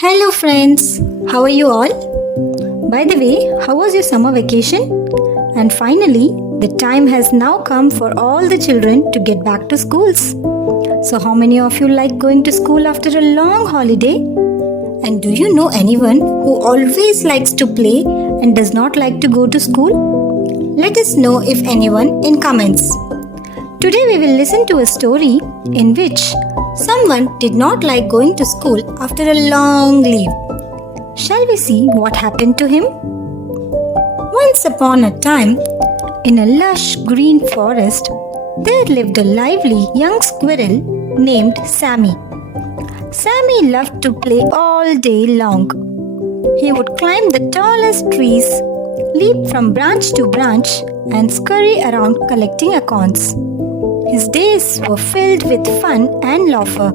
Hello friends, how are you all? By the way, how was your summer vacation? And finally, the time has now come for all the children to get back to schools. So how many of you like going to school after a long holiday? And do you know anyone who always likes to play and does not like to go to school? Let us know if anyone in comments. Today we will listen to a story in which someone did not like going to school after a long leave. Shall we see what happened to him? Once upon a time, in a lush green forest, there lived a lively young squirrel named Sammy. Sammy loved to play all day long. He would climb the tallest trees, leap from branch to branch, and scurry around collecting acorns. His days were filled with fun and laughter,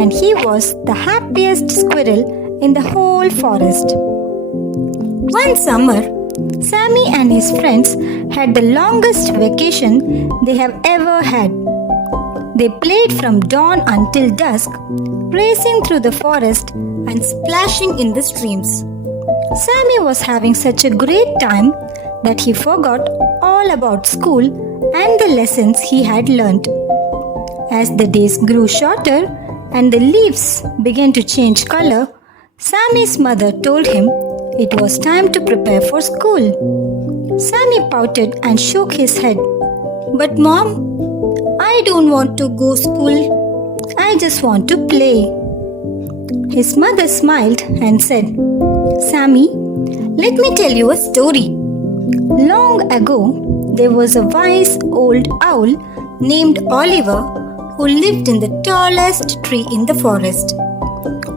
and he was the happiest squirrel in the whole forest. One summer, Sammy and his friends had the longest vacation they have ever had. They played from dawn until dusk, racing through the forest and splashing in the streams. Sammy was having such a great time that he forgot all about school and the lessons he had learnt. As the days grew shorter and the leaves began to change color, Sammy's mother told him it was time to prepare for school. Sammy pouted and shook his head. "But Mom, I don't want to go to school. I just want to play." His mother smiled and said, "Sammy, let me tell you a story. Long ago, there was a wise old owl named Oliver who lived in the tallest tree in the forest.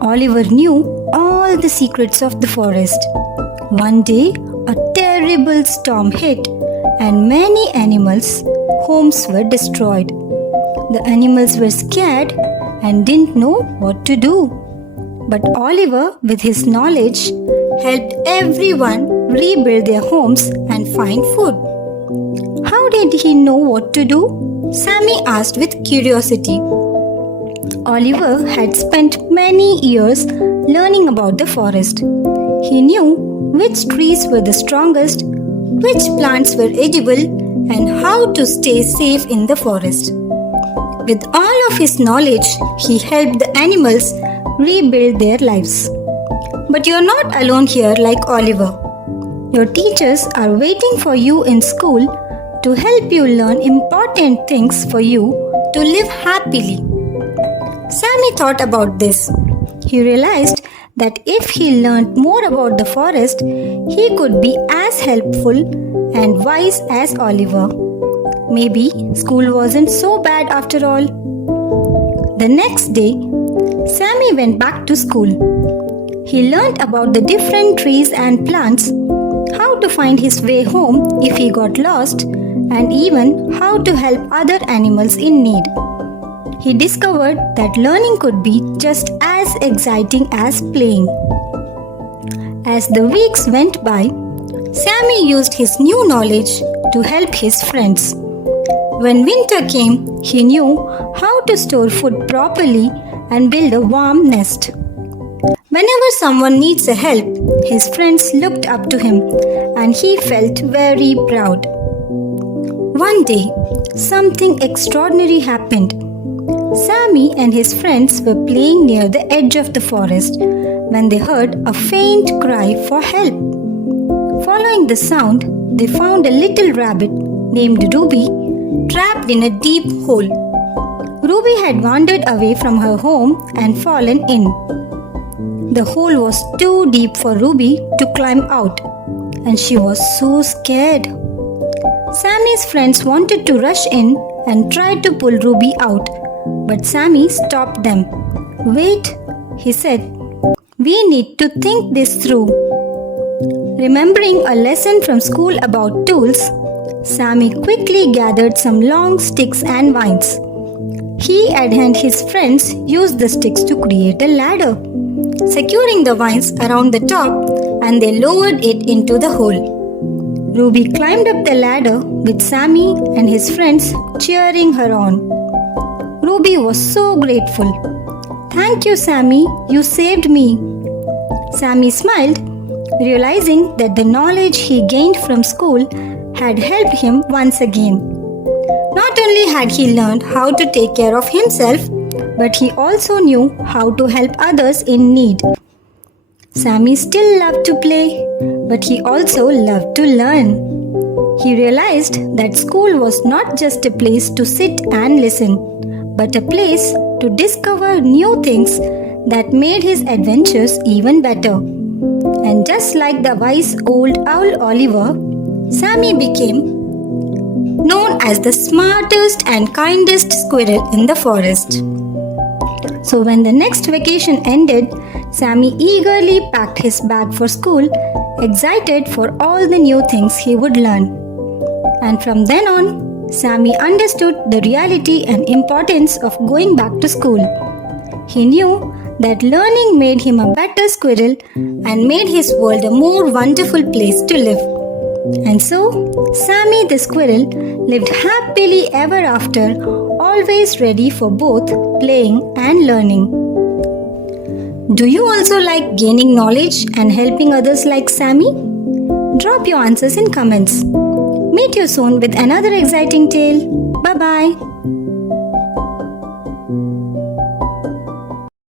Oliver knew all the secrets of the forest. One day, a terrible storm hit and many animals' homes were destroyed. The animals were scared and didn't know what to do. But Oliver, with his knowledge, helped everyone rebuild their homes and find food. How did he know what to do? Sammy asked with curiosity. Oliver had spent many years learning about the forest. He knew which trees were the strongest, which plants were edible, and how to stay safe in the forest. With all of his knowledge, he helped the animals rebuild their lives. But you're not alone here like Oliver. Your teachers are waiting for you in school to help you learn important things for you to live happily. Sammy thought about this. He realized that if he learned more about the forest, he could be as helpful and wise as Oliver. Maybe school wasn't so bad after all. The next day, Sammy went back to school. He learned about the different trees and plants, how to find his way home if he got lost, and even how to help other animals in need. He discovered that learning could be just as exciting as playing. As the weeks went by, Sammy used his new knowledge to help his friends. When winter came, he knew how to store food properly and build a warm nest. Whenever someone needs a help, his friends looked up to him and he felt very proud. One day, something extraordinary happened. Sammy and his friends were playing near the edge of the forest when they heard a faint cry for help. Following the sound, they found a little rabbit named Ruby trapped in a deep hole. Ruby had wandered away from her home and fallen in. The hole was too deep for Ruby to climb out, and she was so scared. Sammy's friends wanted to rush in and try to pull Ruby out, but Sammy stopped them. "Wait," he said. "We need to think this through." Remembering a lesson from school about tools, Sammy quickly gathered some long sticks and vines. He and his friends used the sticks to create a ladder, securing the vines around the top, and they lowered it into the hole. Ruby climbed up the ladder with Sammy and his friends cheering her on. Ruby was so grateful. "Thank you, Sammy. You saved me." Sammy smiled, realizing that the knowledge he gained from school had helped him once again. Not only had he learned how to take care of himself, but he also knew how to help others in need. Sammy still loved to play, but he also loved to learn. He realized that school was not just a place to sit and listen, but a place to discover new things that made his adventures even better. And just like the wise old owl Oliver, Sammy became known as the smartest and kindest squirrel in the forest. So when the next vacation ended, Sammy eagerly packed his bag for school, excited for all the new things he would learn. And from then on, Sammy understood the reality and importance of going back to school. He knew that learning made him a better squirrel and made his world a more wonderful place to live. And so, Sammy the squirrel lived happily ever after, always ready for both playing and learning. Do you also like gaining knowledge and helping others like Sammy? Drop your answers in comments. Meet you soon with another exciting tale. Bye bye.